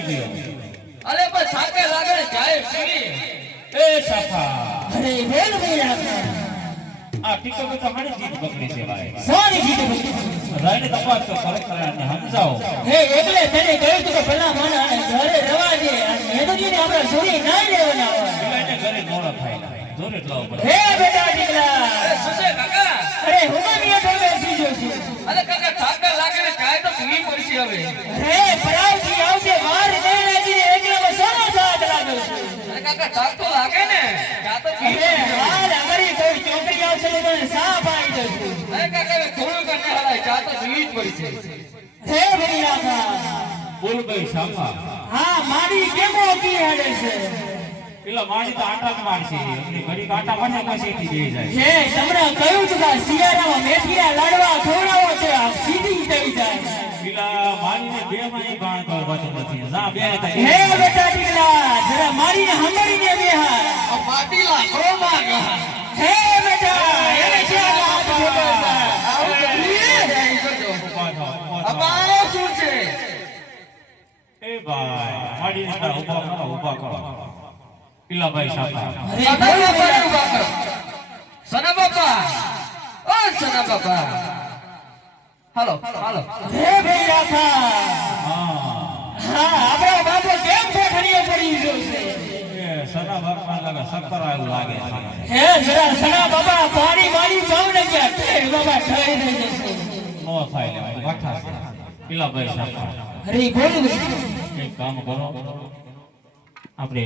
નથી ગયો અરે પણ સાકે લાગે જાય સુરી એ સાફા અરે બોલ ભૈયા આ ટીકો તો હારી જીત પકડી છે ભાઈ સારી જીત પકડી રાઈને તપાસ તો કરકરાને સમજાવો હે એટલે તને કહ્યું કે ભલા માના ઘરે રવા દે મેદોજીને આપણે સુરી ના લેવાના હોય એને ઘરે નોળા થાય જોરે લાવ પડે હે બેટા દીકરા અરે સુસે કાકા અરે હુમાનિયા તો બેસી જો છું અરે કાકા સાકે લાગે જાય તો ભૂલી પડશે હવે હે પરાવથી આવજે વાર દે લાગી એકલા સોનો સાથ લાગો અરે કાકા સાક તો લાગે ને જા તો હે હાલ અમારી કોઈ ચોકડી આવશે તો તને સાફ આવી જશે અરે કાકા થોડું કરને હલાય જા તો ભૂલી પડશે હે ભૈયા બોલ ભાઈ સાફા હા મારી કેમો કી હાલે છે પેલા મારી તો આટા મારશે એટલે ઘડી કાટા મને પછી થી જાય હે તમને કહ્યું છે કે શિયાળામાં મેથીયા લાડવા ખવડાવો છે આ સીધી થઈ જાય પેલા મારીને બે માં બાણ તો વાતો નથી જા બે હતા હે બેટા દીકરા જરા મારીને હંગરીને બેહા આ પાટીલા ક્રોમા ગા હે બેટા એને ક્યાં હાથ જોડો છે આવું કરજો અબા શું છે એ ભાઈ મારીને ઉભા કરો પેલા ભાઈ સાફા સના બાપા ઓ સના બાપા હાલો હાલો હે ભૈયા હા હા આપણો બાપો કેમ કોઠડીએ પડી ગયો છે એ સના બાપા લાગે સક્કર આવું લાગે છે હે જરા સના બાબા પાણી મારી જાવ ને ક્યાં તે બાબા ઠરી થઈ જશે નો થાય લે વાઠા છે પેલા ભાઈ સાફા અરે બોલ એક કામ કરો આપણે